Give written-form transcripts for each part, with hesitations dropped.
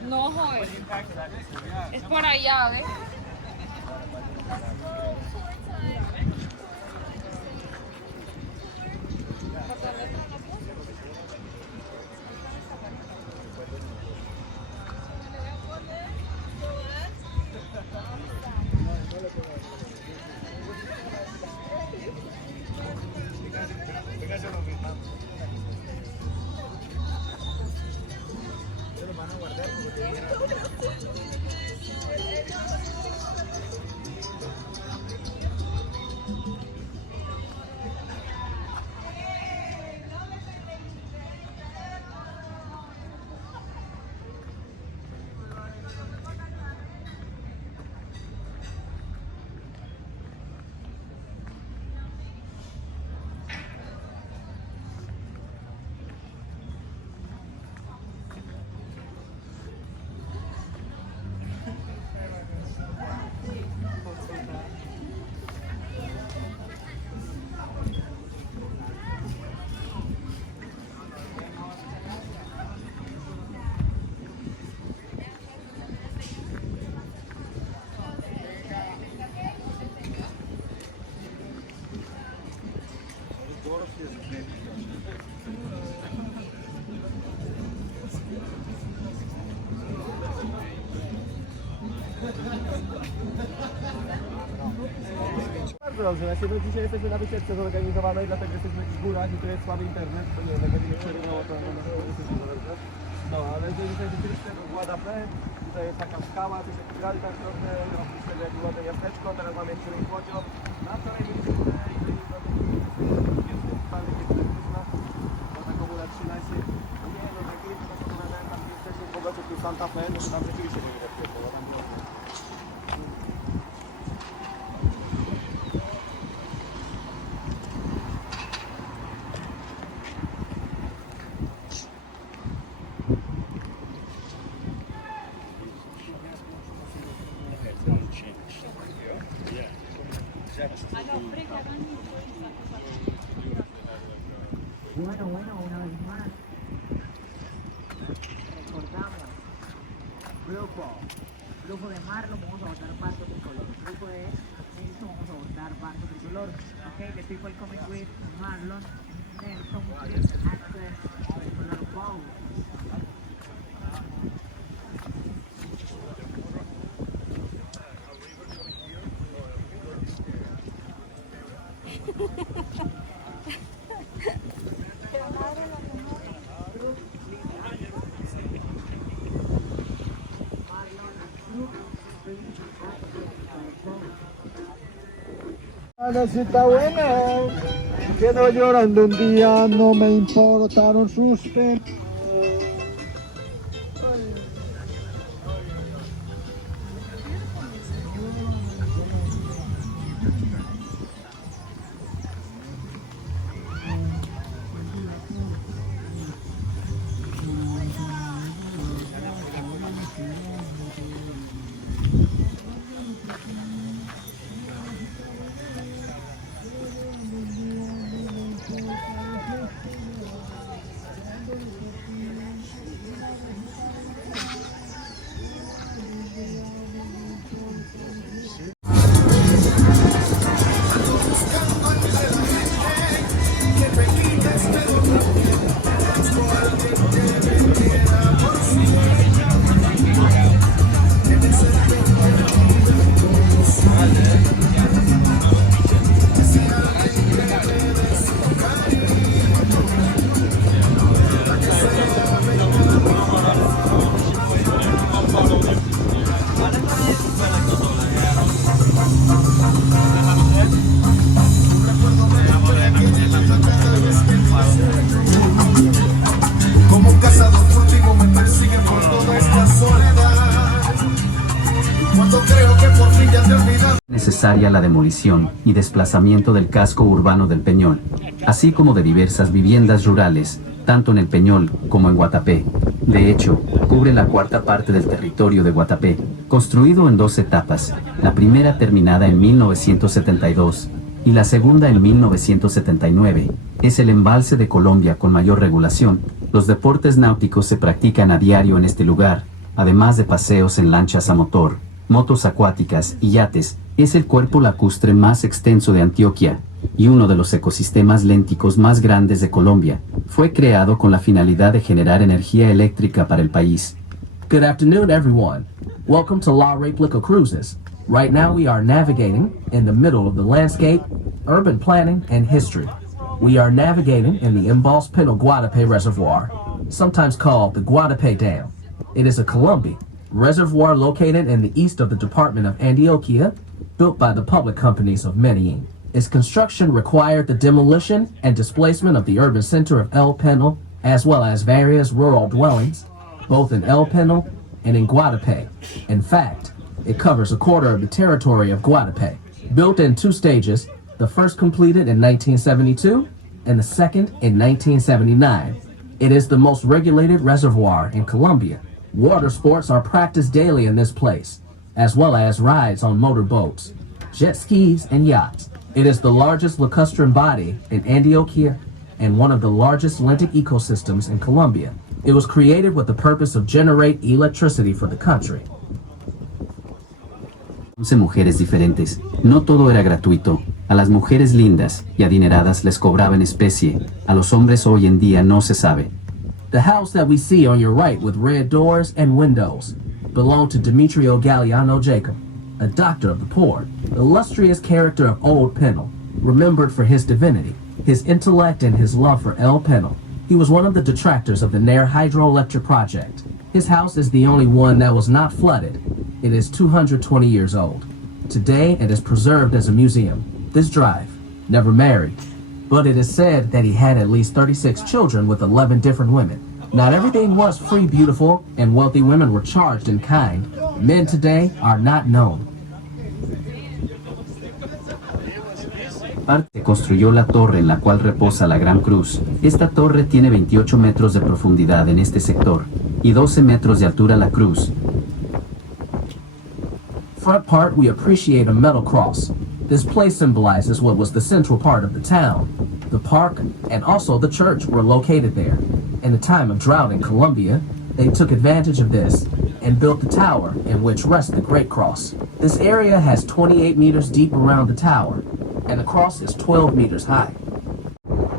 No, joder. Es por allá, ¿ves? Bardzo dobrze, właśnie my dzisiaj jesteśmy na wycieczce zorganizowanej, dlatego jesteśmy w górach i tu jest słaby internet, to nie wiem, jak będzie przerywało to dobrze. No, ale dzisiaj rzeczywiście do Guatape, tutaj jest taka skała, tu się grali tak trochę, oprócz tego jak było to miasteczko, teraz mamy jeszcze pociąg. Na wczoraj mieliśmy bo taką na 13. Nie no, tak jest, to opowiadałem, tam jesteśmy w Bogocie, tu Santa Fe, no to tam rzeczywiście będzie lepiej, bo tam było. Bueno, una vez más, recordamos, grupo de Marlon, vamos a votar barco tricolor, grupo de Nelson, vamos a votar barco tricolor, okay, the people coming with Marlon, Nelson, please access tricolor bow. Está buena, quedo llorando un día, no me importaron sus penas. necesaria la demolición y desplazamiento del casco urbano del Peñol, así como de diversas viviendas rurales, tanto en el Peñol como en Guatape. De hecho, cubre la cuarta parte del territorio de Guatape, construido en dos etapas, la primera terminada en 1972 y la segunda en 1979. Es el embalse de Colombia con mayor regulación. Los deportes náuticos se practican a diario en este lugar, además de paseos en lanchas a motor, motos acuáticas y yates. Es el cuerpo lacustre más extenso de Antioquia y uno de los ecosistemas lénticos más grandes de Colombia. Fue creado con la finalidad de generar energía eléctrica para el país. Good afternoon, everyone. Welcome to La Réplica Cruises. Right now we are navigating in the middle of the landscape, urban planning, and history. We are navigating in the embalsed Peñol Guatape Reservoir, sometimes called the Guatape Dam. It is a Colombian reservoir located in the east of the department of Antioquia, built by the public companies of Medellin. Its construction required the demolition and displacement of the urban center of El Peñol, as well as various rural dwellings, both in El Peñol and in Guatape. In fact, it covers a quarter of the territory of Guatape. Built in two stages, the first completed in 1972 and the second in 1979. It is the most regulated reservoir in Colombia. Water sports are practiced daily in this place, as well as rides on motorboats, jet skis, and yachts. It is the largest lacustrine body in Antioquia and one of the largest lentic ecosystems in Colombia. It was created with the purpose of generate electricity for the country. 11 mujeres diferentes. No todo era gratuito. A las mujeres lindas y adineradas les cobraba en especie. A los hombres hoy en día no se sabe. The house that we see on your right with red doors and windows belonged to Demetrio Galliano Jacob, a doctor of the poor, illustrious character of Old Peñol, remembered for his divinity, his intellect, and his love for El Peñol. He was one of the detractors of the Nair hydroelectric project. His house is the only one that was not flooded. It is 220 years old. Today it is preserved as a museum. This drive, never married, but it is said that he had at least 36 children with 11 different women. Not everything was free, beautiful, and wealthy women were charged in kind. Men today are not known. Parte construyó la torre en la cual reposa la Gran Cruz. Esta torre tiene 28 metros de profundidad en este sector y 12 metros de altura la cruz. Front part, we appreciate a metal cross. This place symbolizes what was the central part of the town. The park and also the church were located there. In the time of drought in Colombia, they took advantage of this and built the tower in which rests the Great Cross. This area has 28 meters deep around the tower, and the cross is 12 meters high.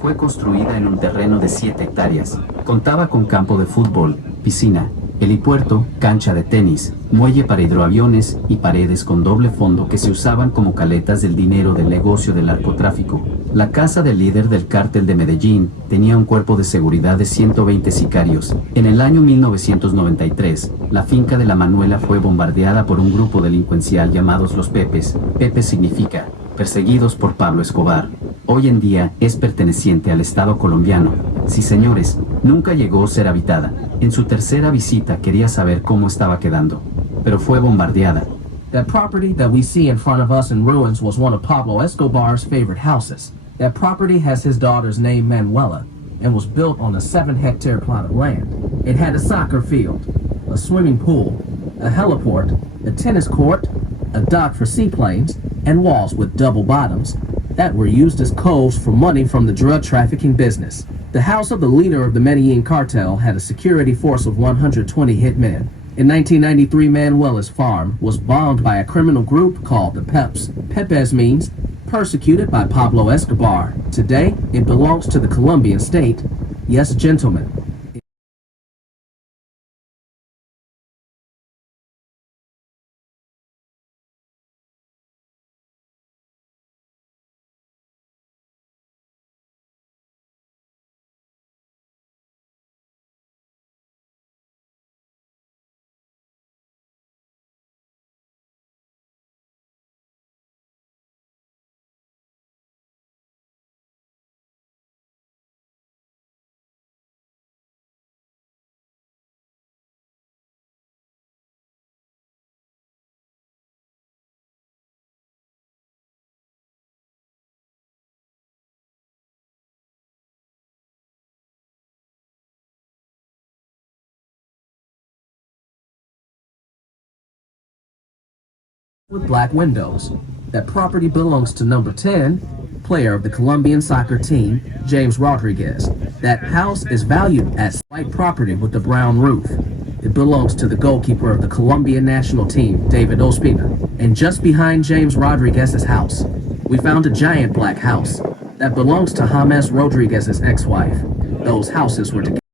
Fue construida en un terreno de 7 hectáreas. Contaba con campo de fútbol, piscina, helipuerto, cancha de tenis, muelle para hidroaviones y paredes con doble fondo que se usaban como caletas del dinero del negocio del narcotráfico. La casa del líder del cártel de Medellín tenía un cuerpo de seguridad de 120 sicarios. En el año 1993, la finca de la Manuela fue bombardeada por un grupo delincuencial llamados los Pepes. Pepe significa perseguidos por Pablo Escobar. Hoy en día es perteneciente al Estado colombiano. Sí, señores, nunca llegó a ser habitada. En su tercera visita quería saber cómo estaba quedando, pero fue bombardeada. That property that we see in front of us in ruins was one of Pablo Escobar's favorite houses. That property has his daughter's name Manuela and was built on a 7-hectare plot of land. It had a soccer field, a swimming pool, a heliport, a tennis court, a dock for seaplanes, and walls with double bottoms that were used as coves for money from the drug trafficking business. The house of the leader of the Medellin cartel had a security force of 120 hitmen. In 1993, Manuela's farm was bombed by a criminal group called the Peps. Pepes means persecuted by Pablo Escobar. Today, it belongs to the Colombian state. Yes, gentlemen, with black windows. That property belongs to number 10, player of the Colombian soccer team, James Rodriguez. That house is valued as white property with the brown roof. It belongs to the goalkeeper of the Colombian national team, David Ospina. And just behind James Rodriguez's house, we found a giant black house that belongs to James Rodriguez's ex-wife. Those houses were together.